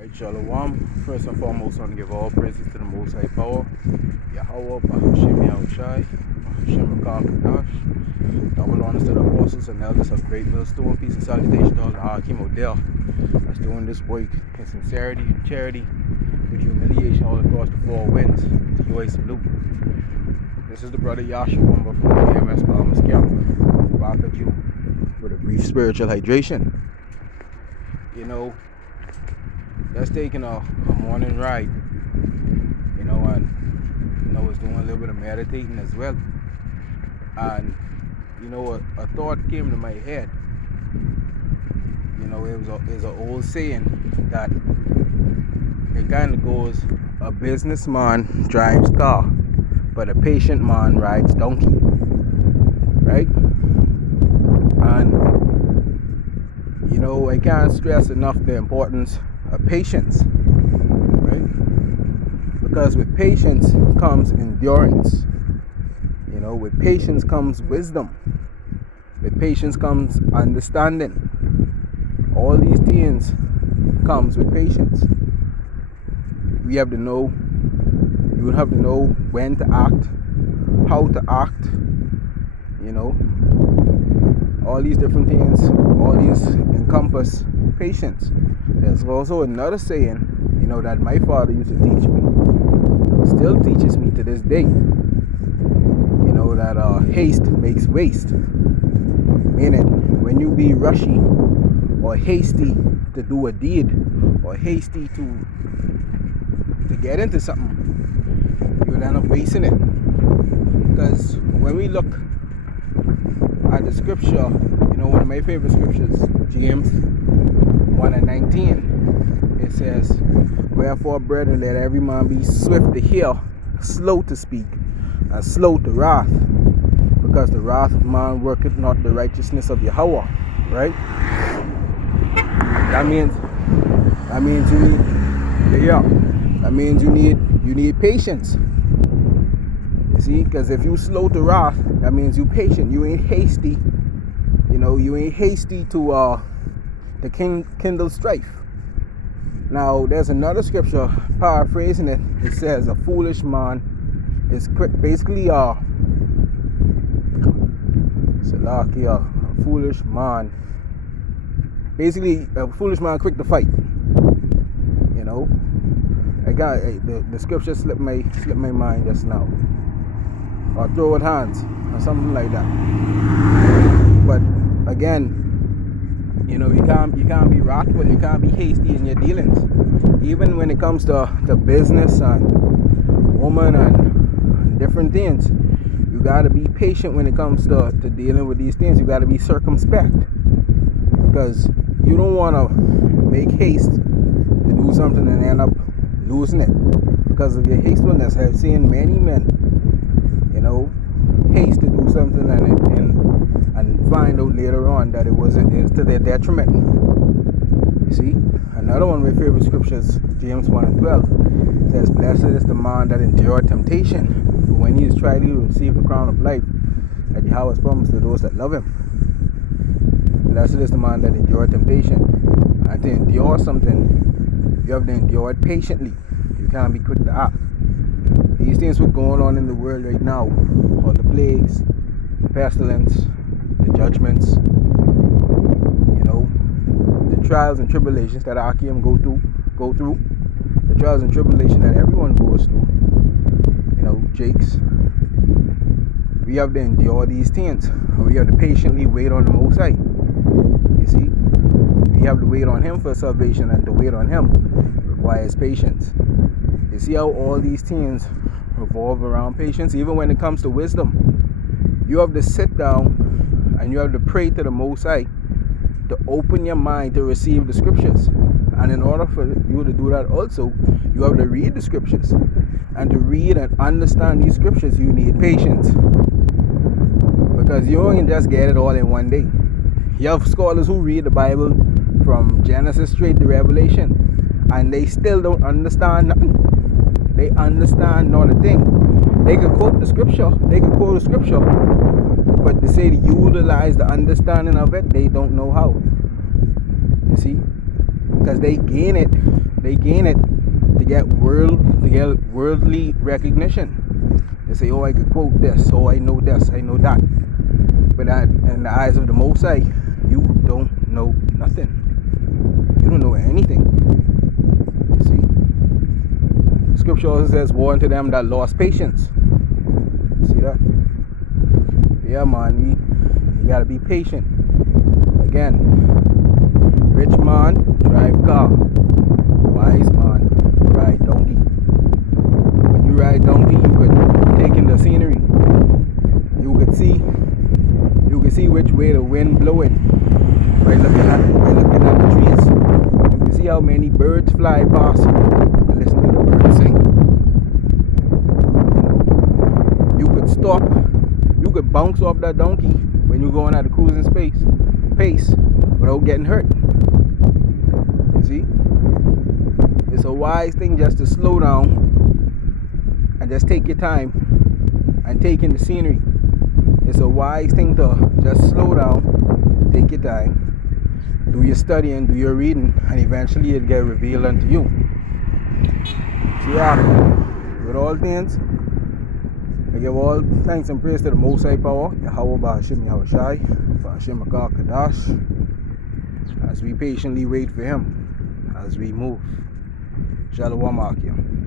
Alright, Shalom. First and foremost, I want to give all praises to the Most High Power, Yahweh, Bahashim Yahushai, Bahashim Rakakadash. Double honors to the apostles and elders of Great Millstone. Peace and salutation to all the Hakim Odell that's doing this work in sincerity and charity with humiliation all across the four winds. To you, a salute. This is the brother Yahshua from KMS Bahamas Camp. Back at you with a brief spiritual hydration. That's taking a morning ride, and was doing a little bit of meditating as well. And a thought came to my head. It was an old saying that it kind of goes: a businessman drives car, but a patient man rides donkey, right? And I can't stress enough the importance of patience, right? Because with patience comes endurance. With patience comes wisdom. With patience comes understanding. All these things comes with patience. You have to know when to act, how to act, all these different things, all these encompass patience. There's also another saying, that my father used to teach me, still teaches me to this day, that haste makes waste. Meaning, when you be rushy or hasty to do a deed, or hasty to get into something, you'll end up wasting it. Because when we look at the scripture, one of my favorite scriptures, James 1:19, it says, "Wherefore, brethren, let every man be swift to hear, slow to speak, and slow to wrath, because the wrath of man worketh not the righteousness of Yahweh." Right? That means you need patience. You see, because if you slow to wrath, that means you patient. You ain't hasty. You ain't hasty to kindle strife. Now, there's another scripture, paraphrasing it. It says, "A foolish man is quick." Basically, a foolish man. Basically, a foolish man quick to fight. I got the scripture slipped my mind just now. Or throw with hands, or something like that. But again, you can't be wrathful, you can't be hasty in your dealings. Even when it comes to business and woman and different things, you gotta be patient when it comes to dealing with these things. You gotta be circumspect, because you don't wanna make haste to do something and end up losing it because of your hastefulness. I've seen many men, haste to do something and find out later on that it's to their detriment. You see, another one of my favorite scriptures, James 1:12, says, "Blessed is the man that endureth temptation, for when he is tried, he will receive the crown of life that Yahweh has promised to those that love him." Blessed is the man that endureth temptation. And to endure something, you have to endure it patiently. You can't be quick to act. These things what's going on in the world right now, all the plagues, the pestilence, the judgments, the trials and tribulations that Akim go through, the trials and tribulations that everyone goes through, Jakes. We have to endure these things. We have to patiently wait on the Most High. You see, we have to wait on Him for salvation, and to wait on Him requires patience. You see how all these things revolve around patience. Even when it comes to wisdom, you have to sit down and you have to pray to the Most High to open your mind to receive the scriptures. And in order for you to do that also, you have to read the scriptures. And to read and understand these scriptures, you need patience, because you don't just get it all in one day. You have scholars who read the Bible from Genesis straight to Revelation, and they still don't understand nothing. They understand not a thing. They could quote the scripture, but to say to utilize the understanding of it, they don't know how. You see? because they gain it to get worldly recognition. They say, oh, I could quote this, oh, I know this, I know that. But in the eyes of the Most High, you don't know nothing. You don't know anything. You see, Scripture also says, woe unto them that lost patience. See that? Yeah, man, we gotta be patient. Again, rich man drive car, wise man ride donkey. When you ride donkey, you could take in the scenery. You could see which way the wind blowing by looking at the trees. You can see how many birds fly past you. You can listen to the birds sing. You could stop. You could bounce off that donkey when you're going at a cruising pace without getting hurt. You see? It's a wise thing just to slow down and just take your time and take in the scenery. It's a wise thing to just slow down, take your time, do your studying, do your reading, and eventually it'll get revealed unto you. So yeah, with all things, I give all thanks and praise to the Most High Power, Yahweh Bahashim Yahushai, Bahashim Akar Kadash, as we patiently wait for Him, as we move. Shalom Akim.